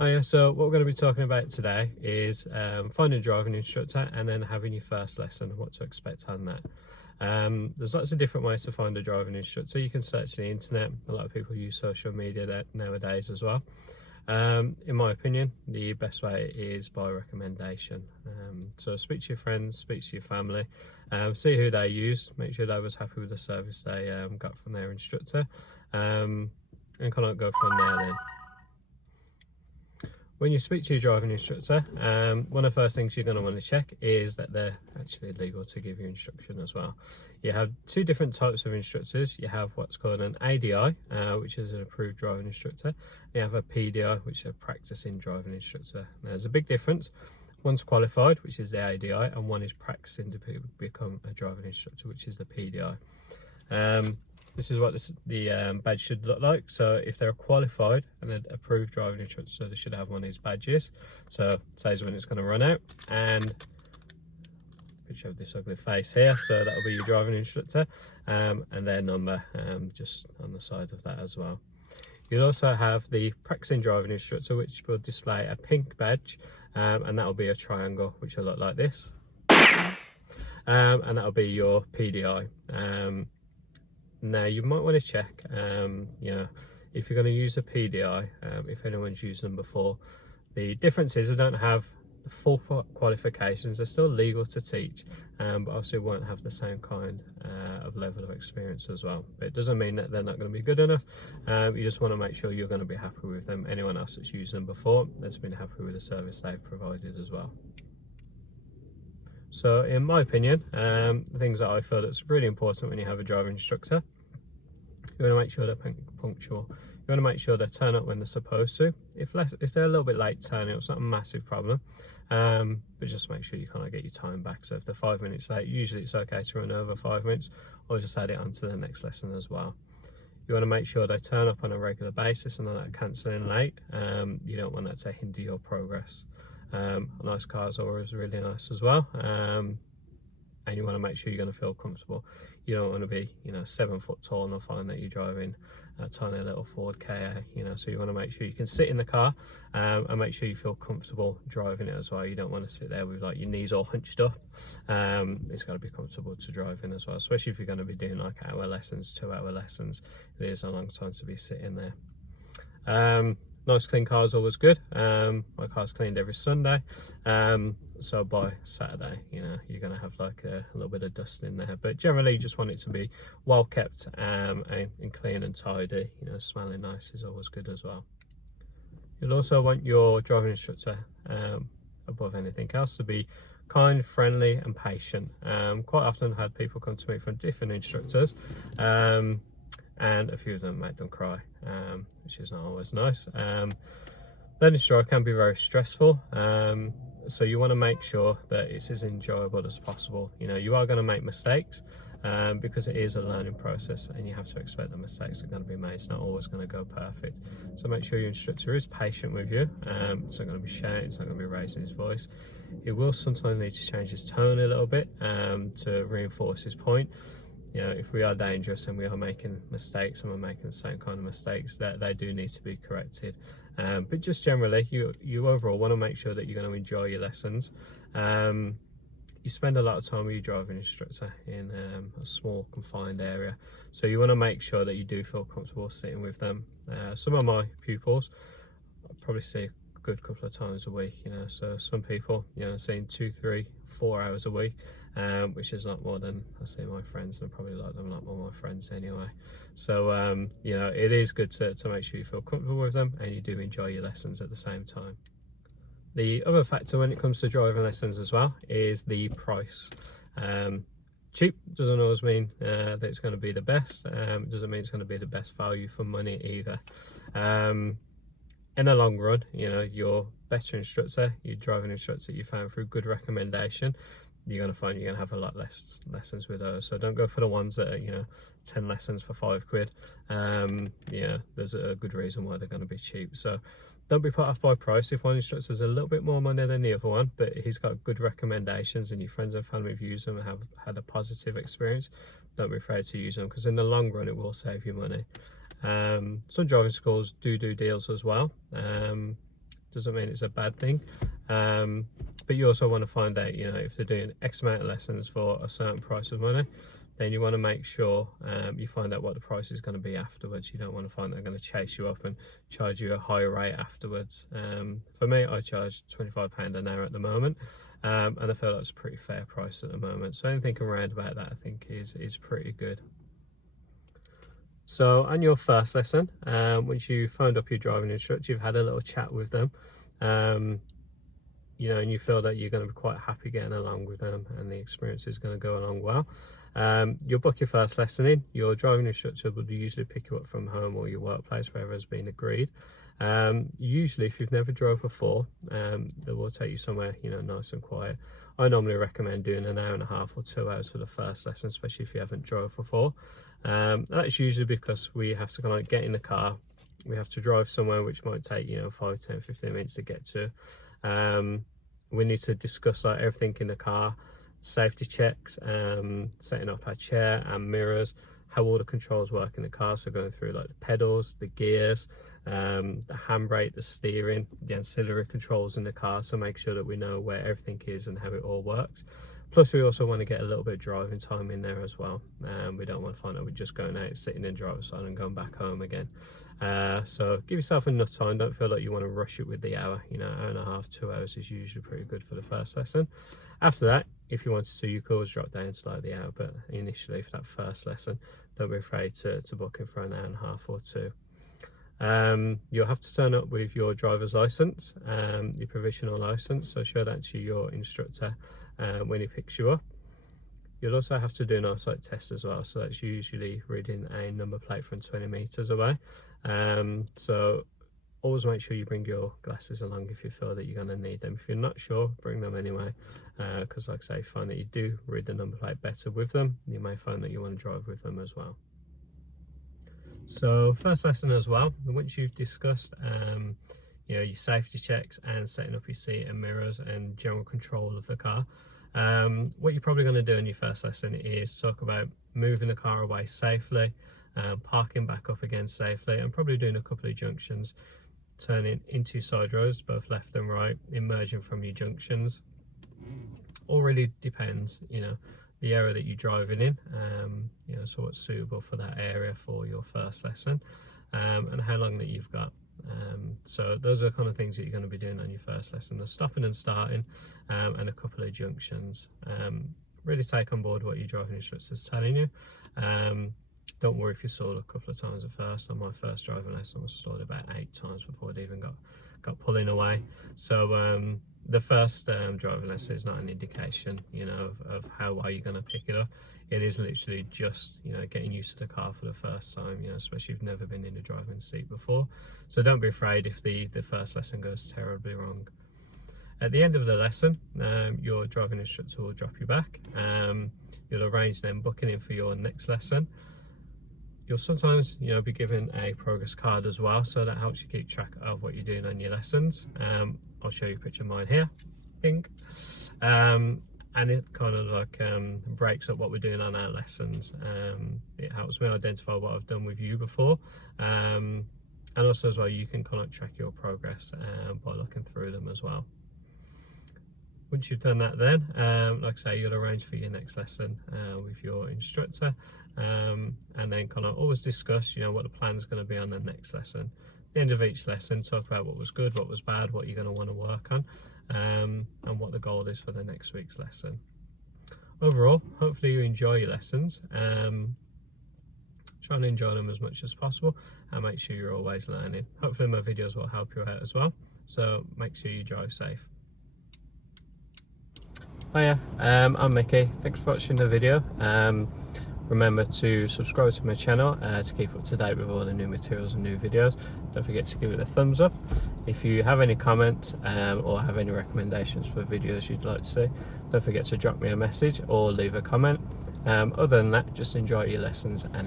Oh yeah, so what we're going to be talking about today is finding a driving instructor and then having your first lesson, what to expect on that. There's lots of different ways to find a driving instructor. You can search the internet. A lot of people use social media nowadays as well. In my opinion, the best way is by recommendation. So speak to your friends, speak to your family, see who they use, make sure they was happy with the service they got from their instructor, and kind of go from there then. When you speak to your driving instructor, one of the first things you're going to want to check is that they're actually legal to give you instruction as well. You have two different types of instructors. You have what's called an ADI, which is an approved driving instructor. You have a PDI, which is a practicing driving instructor. Now, there's a big difference. One's qualified, which is the ADI, and one is practicing to become a driving instructor, which is the PDI. This is what the badge should look like. So if they're qualified and an approved driving instructor, so they should have one of these badges. So it says when it's going to run out, and picture of this ugly face here. So that'll be your driving instructor, and their number just on the side of that as well. You'll also have the practicing driving instructor, which will display a pink badge, and that'll be a triangle, which will look like this. And that'll be your PDI. Now you might want to check, you know, if you're going to use a PDI, if anyone's used them before. The difference is they don't have the full qualifications. They're still legal to teach, but obviously won't have the same kind of level of experience as well. But it doesn't mean that they're not going to be good enough. You just want to make sure you're going to be happy with them. Anyone else that's used them before that's been happy with the service they've provided as well. So in my opinion, the things that I feel that's really important when you have a driving instructor, you want to make sure they're punctual. You want to make sure they turn up when they're supposed to. If they're a little bit late turning up, it's not a massive problem, but just make sure you kind of get your time back. So if they're 5 minutes late, usually it's okay to run over 5 minutes, or just add it on to the next lesson as well. You want to make sure they turn up on a regular basis and they're not cancelling late. You don't want that to hinder your progress. A nice car is always really nice as well, and you want to make sure you're going to feel comfortable. You don't want to be, you know, 7 foot tall and find that you're driving a tiny little Ford Ka, you know. So you want to make sure you can sit in the car, and make sure you feel comfortable driving it as well. You don't want to sit there with like your knees all hunched up. It's got to be comfortable to drive in as well, especially if you're going to be doing like hour lessons, 2-hour lessons. It is a long time to be sitting there. Nice clean car is always good. My car's cleaned every Sunday, so by Saturday, you know, you're going to have like a little bit of dust in there, but generally you just want it to be well kept, and clean and tidy. You know, smelling nice is always good as well. You'll also want your driving instructor, above anything else, to be kind, friendly and patient. Quite often I've had people come to me from different instructors, and a few of them make them cry, which is not always nice. Learning to drive can be very stressful, so you want to make sure that it's as enjoyable as possible. You know, you are going to make mistakes, because it is a learning process, and you have to expect that mistakes are going to be made. It's not always going to go perfect, so make sure your instructor is patient with you. It's not going to be shouting, it's not going to be raising his voice. He will sometimes need to change his tone a little bit, to reinforce his point. You know, if we are dangerous and we are making mistakes and we're making the same kind of mistakes, that they do need to be corrected. But just generally, you overall want to make sure that you're going to enjoy your lessons. You spend a lot of time with your driving instructor in a small confined area, so you want to make sure that you do feel comfortable sitting with them. Some of my pupils I probably see a good couple of times a week, you know. So some people, you know, seeing 2, 3, 4 hours a week, which is a lot more than I see my friends, and I probably like them a lot more my friends anyway. So you know, it is good to make sure you feel comfortable with them and you do enjoy your lessons at the same time. The other factor when it comes to driving lessons as well is the price. Cheap doesn't always mean that it's going to be the best. It doesn't mean it's going to be the best value for money either. In the long run, you know, your better instructor, your driving instructor you found through good recommendation, you're going to find you're going to have a lot less lessons with those. So don't go for the ones that are, you know, 10 lessons for £5. Yeah, there's a good reason why they're going to be cheap. So don't be put off by price. If one instructor's a little bit more money than the other one, but he's got good recommendations and your friends and family have used them and have had a positive experience, don't be afraid to use them, because in the long run it will save you money. Some driving schools do deals as well. doesn't mean it's a bad thing. But you also want to find out, you know, if they're doing X amount of lessons for a certain price of money, then you want to make sure you find out what the price is going to be afterwards. You don't want to find they're going to chase you up and charge you a higher rate afterwards. For me, I charge £25 an hour at the moment, and I feel that's a pretty fair price at the moment. So anything around about that I think is pretty good. So on your first lesson, once you phoned up your driving instructor, you've had a little chat with them, you know, and you feel that you're going to be quite happy getting along with them and the experience is going to go along well, you'll book your first lesson in. Your driving instructor will usually pick you up from home or your workplace, wherever has been agreed. Usually if you've never drove before, they will take you somewhere, you know, nice and quiet. I normally recommend doing an hour and a half or 2 hours for the first lesson, especially if you haven't drove before. That's usually because we have to kind of get in the car, we have to drive somewhere which might take, you know, 5, 10, 15 minutes to get to. We need to discuss like everything in the car, safety checks, setting up our chair and mirrors, how all the controls work in the car, so going through like the pedals, the gears, the handbrake, the steering, the ancillary controls in the car, so make sure that we know where everything is and how it all works. Plus we also want to get a little bit of driving time in there as well. We don't want to find out we're just going out, sitting in driver's side and going back home again. So give yourself enough time, don't feel like you want to rush it with the hour. You know, hour and a half, 2 hours is usually pretty good for the first lesson. After that, if you wanted to, you could always drop down to like the hour, but initially for that first lesson, don't be afraid to book it for an hour and a half or 2. You'll have to turn up with your driver's license, your provisional license, so show that to your instructor when he picks you up. You'll also have to do an eyesight test as well, so that's usually reading a number plate from 20 meters away. So always make sure you bring your glasses along if you feel that you're going to need them. If you're not sure, bring them anyway, because like I say, find that you do read the number plate better with them. You may find that you want to drive with them as well. So first lesson as well, once you've discussed you know, your safety checks and setting up your seat and mirrors and general control of the car, what you're probably going to do in your first lesson is talk about moving the car away safely, parking back up again safely, and probably doing a couple of junctions, turning into side roads both left and right, emerging from your junctions. All really depends, you know, the area that you're driving in, you know, so what's suitable for that area for your first lesson, and how long that you've got. So those are the kind of things that you're going to be doing on your first lesson: the stopping and starting, and a couple of junctions. Really take on board what your driving instructor is telling you. Don't worry if you stalled a couple of times at first. On my first driving lesson, I was stalled about 8 times before it even got pulling away. So the first driving lesson is not an indication, you know, of how well you're going to pick it up. It is literally just, you know, getting used to the car for the first time, you know, especially if you've never been in a driving seat before. So don't be afraid if the first lesson goes terribly wrong. At the end of the lesson, your driving instructor will drop you back. You'll arrange then booking in for your next lesson. You'll sometimes, you know, be given a progress card as well, so that helps you keep track of what you're doing on your lessons. I'll show you a picture of mine here, pink. And it kind of like breaks up what we're doing on our lessons. It helps me identify what I've done with you before, and also as well, you can kind of track your progress by looking through them as well. Once you've done that, then like I say, you'll arrange for your next lesson with your instructor, and then kind of always discuss, you know, what the plan is going to be on the next lesson. At the end of each lesson, talk about what was good, what was bad, what you're going to want to work on, and what the goal is for the next week's lesson. Overall, hopefully you enjoy your lessons. Try and enjoy them as much as possible, and make sure you're always learning. Hopefully my videos will help you out as well, so make sure you drive safe. Hiya, I'm Mickey. Thanks for watching the video. Remember to subscribe to my channel to keep up to date with all the new materials and new videos. Don't forget to give it a thumbs up. If you have any comments or have any recommendations for videos you'd like to see, don't forget to drop me a message or leave a comment. Other than that, just enjoy your lessons and